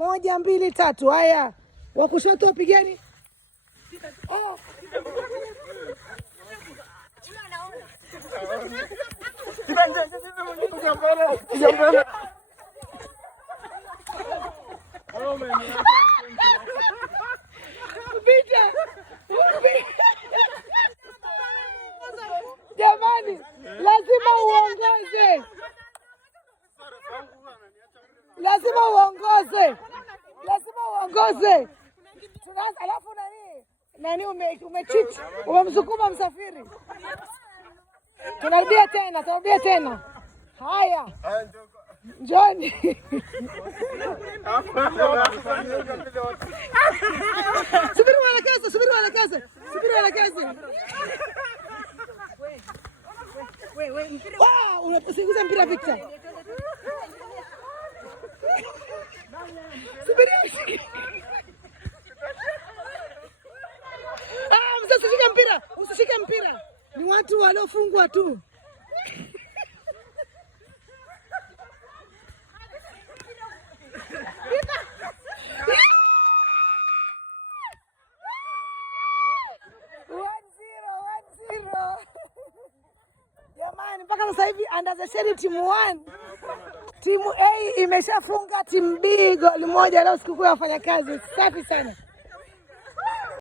1, 2, 3. Haya, wa kushoto wapigeni. Oh. Jamani, lazima uongoze. Lazima uongoze. Tunaanza alafu nani umecheat, umemsukuma msafiri. Tunarudia tena. Haya. Njoni. Subiri wala kazi. Wow, unasingiza mpira Victor. Subiri. Usishike mpira. Ni watu waliofungwa tu. Jamani, mpaka sasa hivi under the shade timu 1. Timu A imeshafunga timu B goli moja leo sikukuu ya wafanyakazi. Safi sana.